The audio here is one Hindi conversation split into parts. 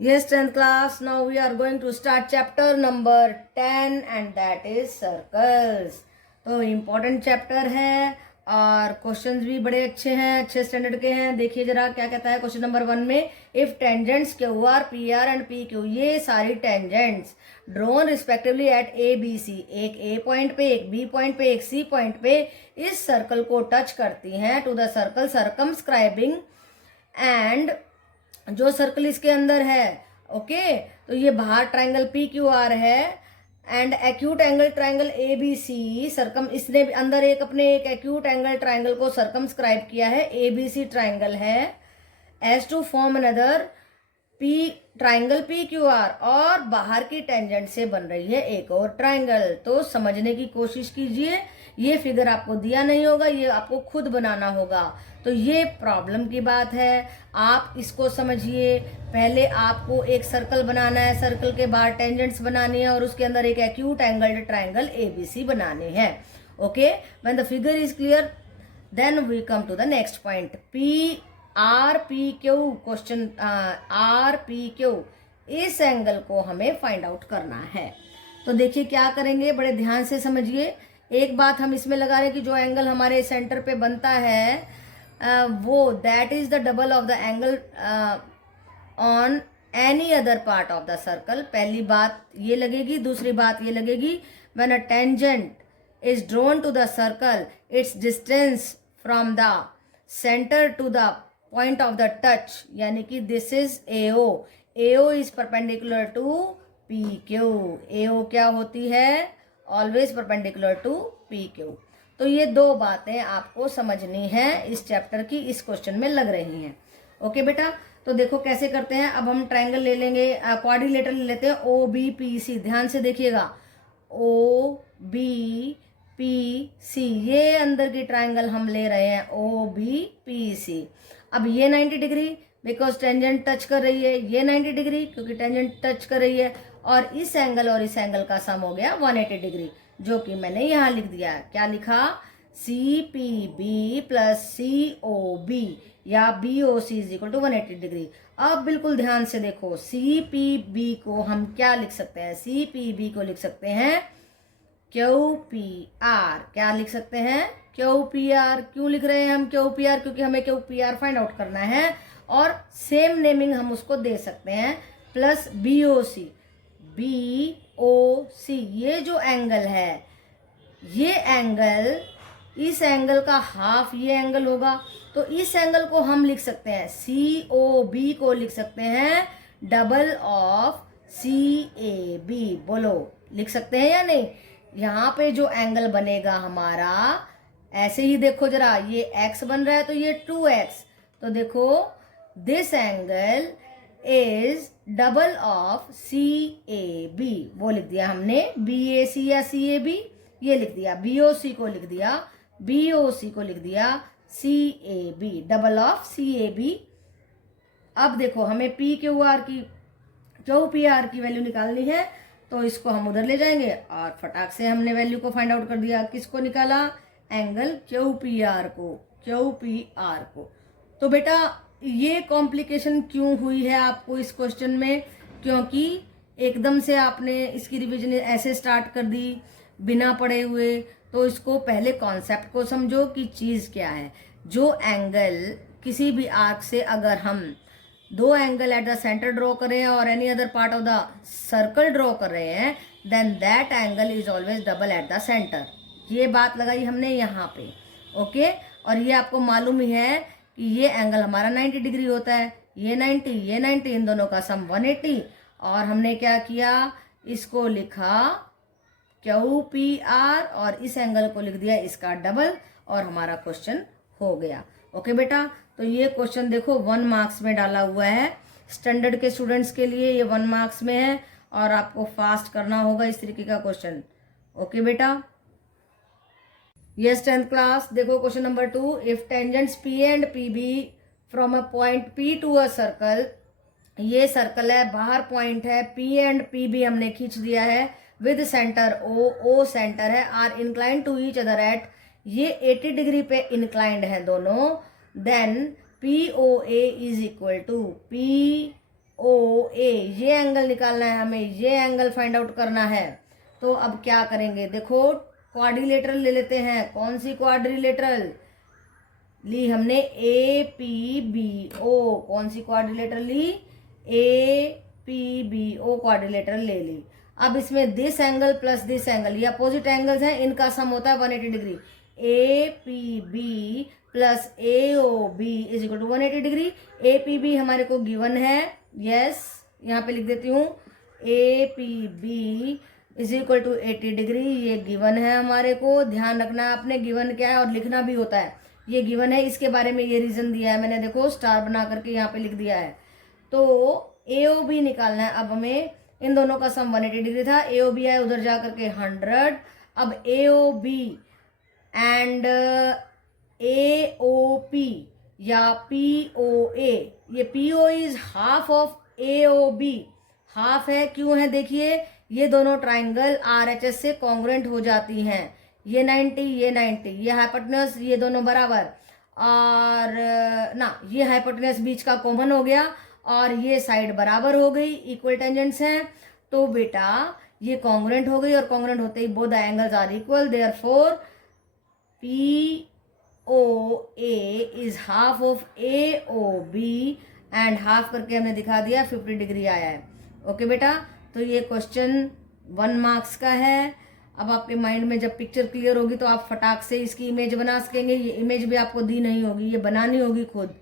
Yes, 10th class. Now we are going to start chapter number 10 and that is circles. तो इम्पोर्टेंट चैप्टर है और क्वेश्चंस भी बड़े अच्छे हैं, अच्छे स्टैंडर्ड के हैं। देखिए जरा क्या कहता है क्वेश्चन नंबर 1 में, if tangents Q R P R and P Q, ये सारी tangents drawn respectively at A B C, एक ए पॉइंट पे, एक बी पॉइंट पे, एक सी पॉइंट पे इस सर्कल को टच करती हैं to the circle circumscribing, and जो सर्कल इसके अंदर है, ओके, तो ये बाहर ट्राइंगल पी क्यू आर है and acute angle triangle A B C circum, इसने अंदर एक अपने एक एक्यूट एंगल ट्राइंगल को सर्कमस्क्राइब किया है, ए बी सी ट्राइंगल है, as to form another P triangle P Q R, और बाहर की टेंजेंट से बन रही है एक और ट्राइंगल। तो समझने की कोशिश कीजिए, ये फिगर आपको दिया नहीं होगा, ये आपको खुद बनाना होगा। तो ये प्रॉब्लम की बात है, आप इसको समझिए। पहले आपको एक सर्कल बनाना है, सर्कल के बाहर टेंजेंट्स बनानी है और उसके अंदर एक एक्यूट एंगल्ड ट्राइंगल एबीसी बनाने हैं। Okay, when the figure is clear then we come to the next point, P R P Q. Question R P Q, इस एंगल को हमें फाइंड आउट करना है। तो देखिए क्या करेंगे, बड़े ध्यान से समझिए। एक बात हम इसमें लगा रहे हैं कि जो एंगल हमारे सेंटर पे बनता है वो that is the double of the angle on any other part of the circle. पहली बात ये लगेगी। दूसरी बात ये लगेगी, when a tangent is drawn to the circle, its distance from the centre to the point of the touch, यानी कि this is AO, AO is perpendicular to P Q. AO क्या होती है? Always perpendicular to P Q. तो ये दो बातें आपको समझनी है इस चैप्टर की, इस क्वेश्चन में लग रही हैं। ओके बेटा, तो देखो कैसे करते हैं। अब हम ट्रायंगल ले लेंगे, क्वाड्रिलेटरल ले लेते हैं, ओ बी पी सी। ध्यान से देखिएगा, ओ बी पी सी, ये अंदर की ट्रायंगल हम ले रहे हैं, ओ बी पी सी। अब ये 90 डिग्री बिकॉज टेंजेंट टच कर रही है, ये 90 डिग्री क्योंकि टेंजेंट टच कर रही है, और इस एंगल और इस एंगल का सम हो गया 180 डिग्री, जो कि मैंने यहाँ लिख दिया। क्या लिखा? C P B plus C O B, या B O C is equal to 180 degree. अब बिल्कुल ध्यान से देखो, सी पी बी को हम क्या लिख सकते हैं? सी पी बी को लिख सकते हैं क्यू पी आर। क्या लिख सकते हैं? Q P are. क्यों लिख रहे हैं हम क्यू पी आर? क्योंकि हमें Q P are find out करना है, और सेम नेमिंग हम उसको दे सकते हैं, प्लस बी ओ सी। बी ओ सी, ये जो एंगल है, ये एंगल, इस एंगल का हाफ ये एंगल होगा, तो इस एंगल को हम लिख सकते हैं, सी ओ बी को लिख सकते हैं double of C A B. बोलो, लिख सकते हैं या नहीं? यहाँ पे जो एंगल बनेगा हमारा, ऐसे ही देखो जरा, ये x बन रहा है तो ये 2x, तो देखो this angle is double of C A B. वो लिख दिया हमने, बी ए सी या सी ए बी, ये लिख दिया। बी ओ सी को लिख दिया, बी ओ सी को लिख दिया C A B, double of C A B. अब देखो हमें पी क्यू आर की, क्यू पी आर की वैल्यू निकालनी है, तो इसको हम उधर ले जाएंगे और फटाक से हमने वैल्यू को फाइंड आउट कर दिया। किसको निकाला? एंगल क्यू पी आर को, क्यू पी आर को। तो बेटा ये कॉम्प्लिकेशन क्यों हुई है आपको इस क्वेश्चन में? क्योंकि एकदम से आपने इसकी रिवीजन ऐसे स्टार्ट कर दी बिना पढ़े हुए। तो इसको पहले कॉन्सेप्ट को समझो कि चीज़ क्या है। जो एंगल किसी भी आर्क से अगर हम दो angle at the centre draw करें और any other part of the circle draw कर रहे हैं, then that angle is always double at the centre. ये बात लगाई हमने यहाँ पे। ओके, और ये आपको मालूम ही है कि ये एंगल हमारा 90 डिग्री होता है, ये 90, ये 90, इन दोनों का सम 180। और हमने क्या किया? इसको लिखा क्यू पी आर और इस एंगल को लिख दिया इसका डबल, और हमारा क्वेश्चन हो गया। ओके बेटा, तो ये क्वेश्चन देखो 1 मार्क्स में डाला हुआ है, स्टैंडर्ड के स्टूडेंट्स के लिए ये 1 मार्क्स में है, और आपको फास्ट करना होगा इस तरीके का क्वेश्चन। ओके बेटा, यस 10th क्लास, देखो question number 2, if tangents P and P B from a point P to a circle, ये सर्कल है, बाहर पॉइंट है, पी एंड पी बी हमने खींच दिया है, with centre O, O centre है, R inclined to each other at, ये 80 डिग्री पे इंक्लाइंड है दोनों, then P O A is equal to P A, ये एंगल निकालना है हमें, ये एंगल फाइंड आउट करना है। तो अब क्या करेंगे, देखो क्वाड्रिलेटरल ले लेते हैं। कौन सी क्वाड्रिलेटरल ली हमने, ए पी बी ओ। कौन सी क्वाड्रिलेटरल ली, A P B O quadrilateral ले ली। अब इसमें this angle plus this angle, ये अपोजिट एंगल्स हैं, इनका सम होता है 180 degree. A P B plus A O B is equal to 180 degree. A P B हमारे को गिवन है, यस यहाँ पे लिख देती हूँ, A P B is equal to 80 degree, ये गिवन है हमारे को। ध्यान रखना है आपने गिवन क्या है, और लिखना भी होता है। ये गिवन है, इसके बारे में ये रीजन दिया है मैंने, देखो स्टार बना करके यहाँ पे लिख दिया है। तो ए ओ बी निकालना है अब हमें। इन दोनों का सम 180 डिग्री था, ए ओ बी आया उधर जा करके 100। अब A O B and A O P या पी ओ ए, ये P O is half of A O B. Half है, क्यों है, देखिए ये दोनों ट्राइंगल आर एच एस से कॉन्ग्रुएंट हो जाती हैं। ये 90, ये 90, ये हाइपोटेन्यूस, ये दोनों बराबर, और ना ये हाइपोटेन्यूस बीच का कॉमन हो गया, और ये साइड बराबर हो गई, इक्वल टेंजेंट्स हैं। तो बेटा ये कॉन्ग्रुएंट हो गई, और कॉन्ग्रुएंट होते ही both the angles are equal, therefore P O A is half of A O B, and half करके हमने दिखा दिया, 50 डिग्री आया है। ओके बेटा, तो ये क्वेश्चन 1 मार्क्स का है। अब आपके माइंड में जब पिक्चर क्लियर होगी तो आप फटाक से इसकी इमेज बना सकेंगे। ये इमेज भी आपको दी नहीं होगी, ये बनानी होगी खुद,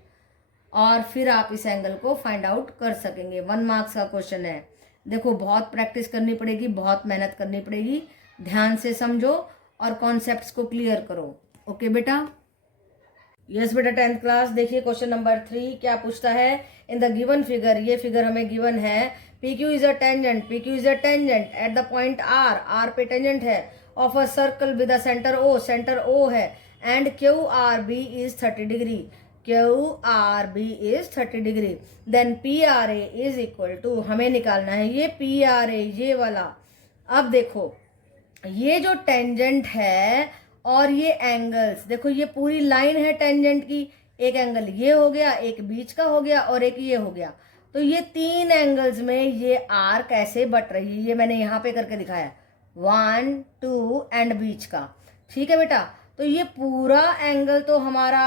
और फिर आप इस एंगल को फाइंड आउट कर सकेंगे। 1 मार्क्स का क्वेश्चन है। देखो बहुत प्रैक्टिस करनी पड़ेगी, बहुत मेहनत करनी पड़ेगी, ध्यान से समझो और कॉन्सेप्ट्स को क्लियर करो। ओके बेटा, यस बेटा 10th क्लास। देखिए क्वेश्चन नंबर 3 क्या पूछता है, इन द गिवन फिगर, ये फिगर हमें गिवन है, PQ is a tangent, PQ is a tangent at the point R, R पे टेंजेंट है, of a circle with a center O, centre O है, and QRB is 30 degree, QRB is 30 degree, then PRA is equal to, हमें निकालना है ये PRA, ये वाला। अब देखो ये जो टेंजेंट है और ये एंगल्स, देखो ये पूरी लाइन है टेंजेंट की, एक एंगल ये हो गया, एक बीच का हो गया, और एक ये हो गया। तो ये 3 एंगल्स में ये आर कैसे बट रही है, ये मैंने यहाँ पे करके दिखाया, 1 2 एंड बीच का। ठीक है बेटा, तो ये पूरा एंगल तो हमारा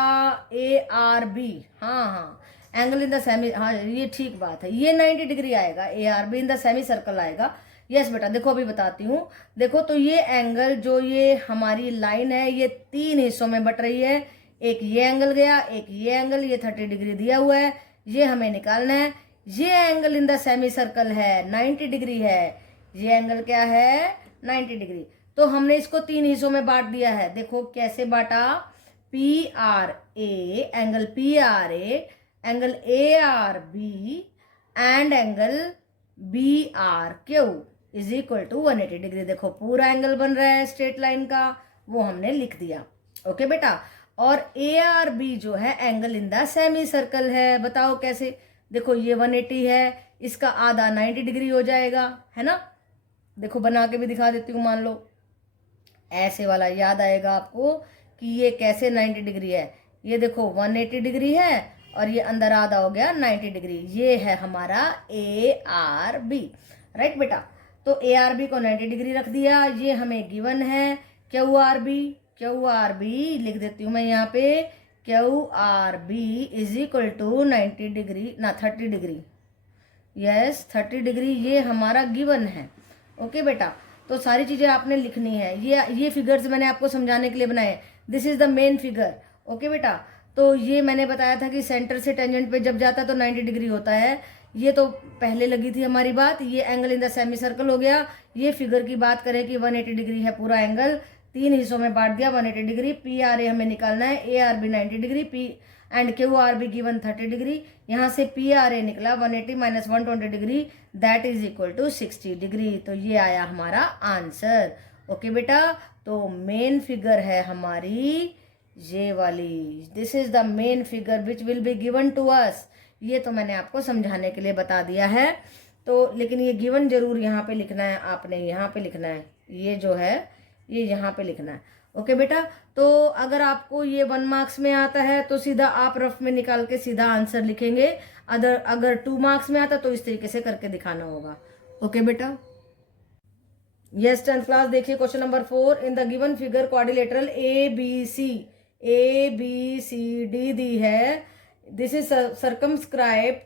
ए आर बी, हाँ एंगल इन द सेमी, हाँ ये ठीक बात है, ये 90 डिग्री आएगा, ए R be in the semi circle आएगा। यस बेटा, देखो अभी बताती हूँ। देखो तो ये एंगल जो ये हमारी लाइन है, ये 3 हिस्सों में बट रही है। एक ये एंगल गया, एक ये एंगल, ये 30 डिग्री दिया हुआ है, ये हमें निकालना है। ये angle in the semi circle है, 90 डिग्री है। ये एंगल क्या है, 90 डिग्री। तो हमने इसको 3 हिस्सों में बांट दिया है। देखो कैसे बांटा, P R A, angle P R A, angle A R B, and angle B R Q is equal to 180 degree. देखो पूरा एंगल बन रहा है स्ट्रेट लाइन का, वो हमने लिख दिया। ओके बेटा, और ए आर बी जो है angle in the semi circle है। बताओ कैसे, देखो ये 180 है, इसका आधा 90 डिग्री हो जाएगा, है ना। देखो बना के भी दिखा देती हूँ, मान लो ऐसे वाला याद आएगा आपको कि ये कैसे 90 डिग्री है। ये देखो 180 डिग्री है, और ये अंदर आधा हो गया 90 डिग्री। ये है हमारा ए आर बी, राइट बेटा। तो ए आर बी को 90 डिग्री रख दिया, ये हमें गिवन है। क्यू आर बी लिख देती हूँ मैं यहाँ पे, Q R B is equal to 90 degree ना 30 डिग्री, यस 30 डिग्री, ये हमारा गिवन है। ओके बेटा, तो सारी चीज़ें आपने लिखनी है। ये फिगर्स मैंने आपको समझाने के लिए बनाए, this is the main figure. Okay बेटा, तो ये मैंने बताया था कि सेंटर से टेंजेंट पे जब जाता है तो 90 डिग्री होता है। ये तो पहले लगी थी हमारी बात। ये angle in the semi circle हो गया। ये फिगर की बात करें कि 180 डिग्री है पूरा एंगल, 3 हिस्सों में बांट दिया 180 डिग्री। पी आर ए हमें निकालना है, A R B 90 degree, P and Q R B given 30 degree. यहाँ से पी आर ए निकला 180 minus 120 degree, that is equal to 60 degree. तो ये आया हमारा आंसर। ओके बेटा, तो मेन फिगर है हमारी ये वाली, this is the main figure which will be given to us. ये तो मैंने आपको समझाने के लिए बता दिया है। तो लेकिन ये गिवन जरूर यहाँ पे लिखना है, आपने यहाँ पे लिखना है, ये जो है ये यहाँ पे लिखना है। ओके बेटा, तो अगर आपको ये 1 मार्क्स में आता है तो सीधा आप रफ में निकाल के सीधा आंसर लिखेंगे, अगर 2 मार्क्स में आता तो इस तरीके से करके दिखाना होगा। ओके बेटा, यस 10th क्लास देखिए question number 4, in the given figure quadrilateral ABCD दी है, this is circumscribe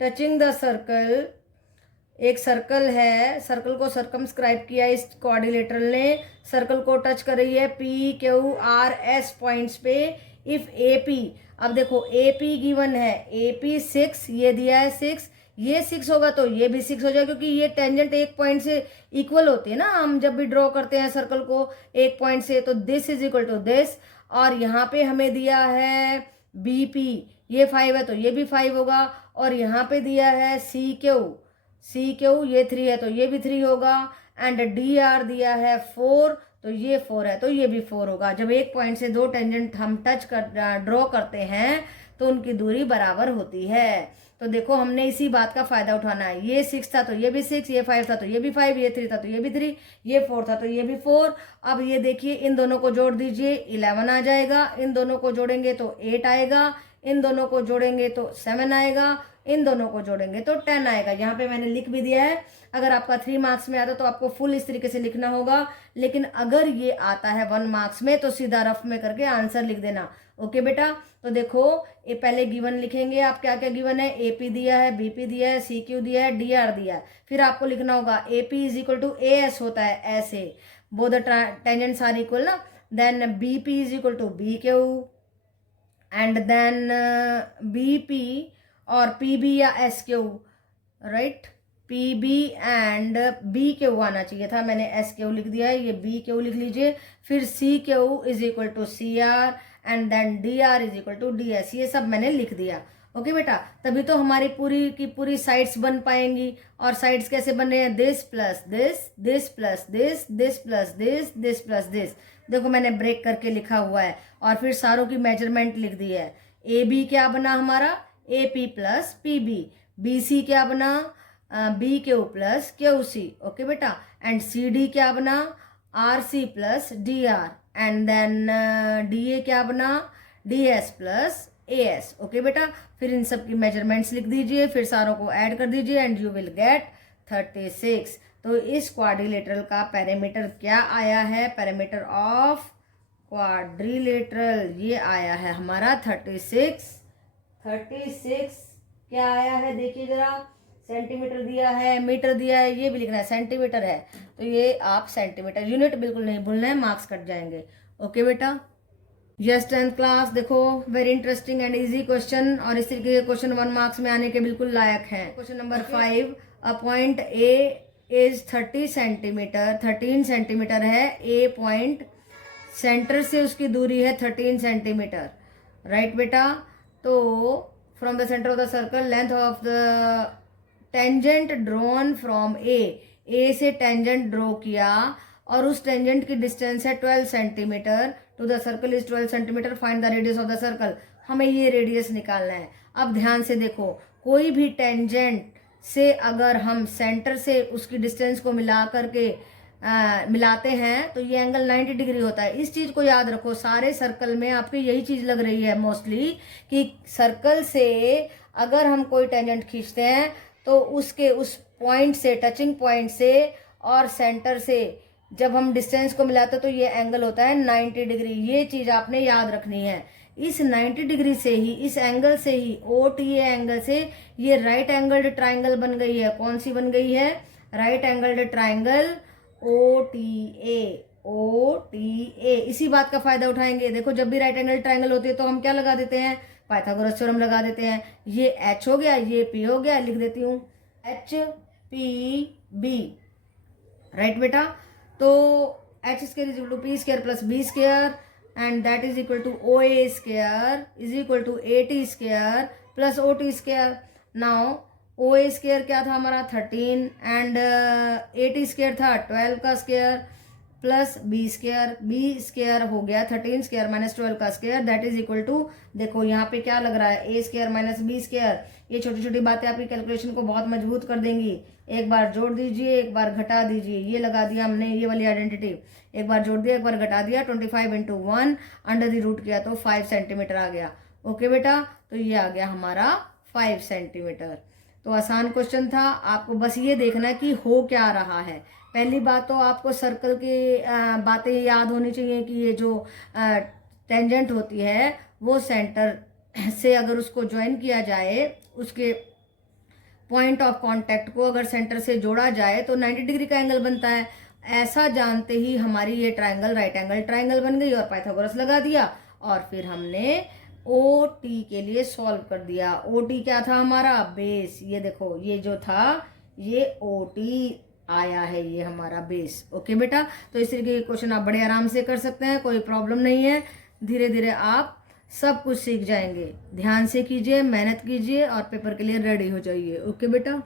touching the circle, एक सर्कल है, सर्कल को सर्कमस्क्राइब किया इस क्वाड्रिलेटरल ने, सर्कल को टच कर रही है PQRS पॉइंट्स पे, इफ AP, अब देखो AP गिवन है, AP 6, ये दिया है 6, ये 6 होगा तो ये भी 6 हो जाएगा, क्योंकि ये टेंजेंट एक पॉइंट से इक्वल होती है ना, हम जब भी ड्रॉ करते हैं सर्कल को एक पॉइंट से, तो this is equal to this, और यहाँ पे हमें दिया है BP, ये 5 है तो ये भी 5 होगा, और यहाँ पे दिया है CQ, ये 3 है तो ये भी 3 होगा, एंड DR दिया है 4, तो ये 4 है तो ये भी 4 होगा। जब एक पॉइंट से दो टेंजेंट हम ड्रॉ करते हैं तो उनकी दूरी बराबर होती है। तो देखो हमने इसी बात का फायदा उठाना है, ये 6 था तो ये भी 6, ये 5 था तो ये भी 5, ये 3 था तो ये भी 3, ये 4 था तो ये भी 4। अब ये देखिए इन दोनों को जोड़ दीजिए, 11 आ जाएगा, इन दोनों को जोड़ेंगे तो 8 आएगा, इन दोनों को जोड़ेंगे तो 7 आएगा, इन दोनों को जोड़ेंगे तो 10 आएगा। यहाँ पे मैंने लिख भी दिया है, अगर आपका 3 मार्क्स में आता तो आपको फुल इस तरीके से लिखना होगा, लेकिन अगर ये आता है 1 मार्क्स में तो सीधा रफ में करके आंसर लिख देना। ओके बेटा, तो देखो ये पहले गिवन लिखेंगे आप, क्या क्या गिवन है, AP दिया है, BP दिया है, CQ दिया है, DR दिया है, फिर आपको लिखना होगा AP is equal to AS होता है, ऐसे both the tangents are equal ना, then BP is equal to BQ, and then BP और PB या SQ, right, PB and BQ आना चाहिए था, मैंने SQ लिख दिया है, ये BQ लिख लीजिए, फिर CQ is equal to CR and then DR is equal to DS, ये सब मैंने लिख दिया। ओके बेटा, तभी तो हमारी पूरी की पूरी साइड्स बन पाएंगी, और साइड्स कैसे बन रहे हैं, this plus this, this plus this, this plus this, this plus this, देखो मैंने ब्रेक करके लिखा हुआ है, और फिर सारों की मेजरमेंट लिख दी है। AB क्या बना हमारा, AP प्लस PB, BC क्या बना, BQ प्लस QC, ओके बेटा, एंड CD क्या बना, RC plus DR, and then DA क्या बना, DS प्लस AS, ओके बेटा। फिर इन सब की मेजरमेंट्स लिख दीजिए, फिर सारों को ऐड कर दीजिए, एंड यू विल गेट 36। तो इस क्वाड्रिलेटरल का पेरीमीटर क्या आया है, पेरीमीटर ऑफ क्वाड्रिलेटरल ये आया है हमारा 36 क्या आया है, देखिए जरा, सेंटीमीटर दिया है, मीटर दिया है, ये भी लिखना है, सेंटीमीटर है तो ये आप सेंटीमीटर, यूनिट बिल्कुल नहीं भूलना है, मार्क्स कट जाएंगे। ओके बेटा, यस 10th क्लास देखो, very interesting and easy question, और इस तरीके के क्वेश्चन 1 मार्क्स में आने के बिल्कुल लायक हैं। Question number 5, a point A is 13 centimetre है, A पॉइंट सेंटर से उसकी दूरी है 13 सेंटीमीटर, राइट बेटा। तो from the centre of the circle length of the tangent drawn from A से टेंजेंट ड्रॉ किया, और उस टेंजेंट की डिस्टेंस है 12 centimetre, to the circle is 12 centimetre, find the radius of the circle, हमें ये रेडियस निकालना है। अब ध्यान से देखो, कोई भी टेंजेंट से अगर हम सेंटर से उसकी डिस्टेंस को मिला करके मिलाते हैं तो ये एंगल 90 डिग्री होता है। इस चीज को याद रखो, सारे सर्कल में आपको यही चीज लग रही है मोस्टली, कि सर्कल से अगर हम कोई टेंजेंट खींचते हैं तो उसके उस पॉइंट से, टचिंग पॉइंट से और सेंटर से जब हम डिस्टेंस को मिलाते हैं तो ये एंगल होता है 90 डिग्री। ये चीज आपने याद रखनी है। इस 90 डिग्री से ही, इस एंगल से ही, OTA एंगल से ये राइट एंगल्ड ट्राइंगल बन गई है। कौन सी बन गई है? Right angled triangle OTA। इसी बात का फायदा उठाएंगे। देखो जब भी राइट एंगल ट्राइंगल होती है तो हम क्या लगा देते हैं? पाइथागोरस थ्योरम लगा देते हैं। ये H हो गया, ये P हो गया, लिख देती हूँ HPB, राइट बेटा। तो H square is equal to P square plus B square and that is equal to OA square is equal to AT square plus OT square. Now OA square क्या था हमारा 13 एंड AT स्क्वायर था 12 का स्क्वायर प्लस बी स्क्वायर हो गया 13 स्क्वायर माइनस 12 का square, that is equal to, देखो यहाँ पे क्या लग रहा है, A square minus B square. ये छोटी छोटी बातें आपकी कैलकुलेशन को बहुत मजबूत कर देंगी। एक बार जोड़ दीजिए, एक बार घटा दीजिए, ये लगा दिया हमने, ये वाली आइडेंटिटी। एक बार जोड़ दिया, एक बार घटा दिया, 25 इंटू 1 अंडर द रूट किया तो 5 सेंटीमीटर आ गया। ओके बेटा, तो ये आ गया हमारा 5 सेंटीमीटर। तो आसान क्वेश्चन था, आपको बस ये देखना कि हो क्या रहा है। पहली बात तो आपको सर्कल की बातें याद होनी चाहिए कि ये जो टेंजेंट होती है वो सेंटर से अगर उसको ज्वाइन किया जाए, उसके पॉइंट ऑफ कांटेक्ट को अगर सेंटर से जोड़ा जाए तो 90 डिग्री का एंगल बनता है। ऐसा जानते ही हमारी ये ट्रायंगल राइट एंगल ट्रायंगल बन गई और पाइथागोरस लगा दिया और फिर हमने ओ टी के लिए सॉल्व कर दिया। ओ टी क्या था हमारा, बेस। ये देखो, ये जो था ये ओ टी आया है, ये हमारा बेस। ओके बेटा, तो इस तरीके के क्वेश्चन आप बड़े आराम से कर सकते हैं, कोई प्रॉब्लम नहीं है। धीरे धीरे आप सब कुछ सीख जाएंगे। ध्यान से कीजिए, मेहनत कीजिए और पेपर के लिए रेडी हो जाइए। ओके बेटा।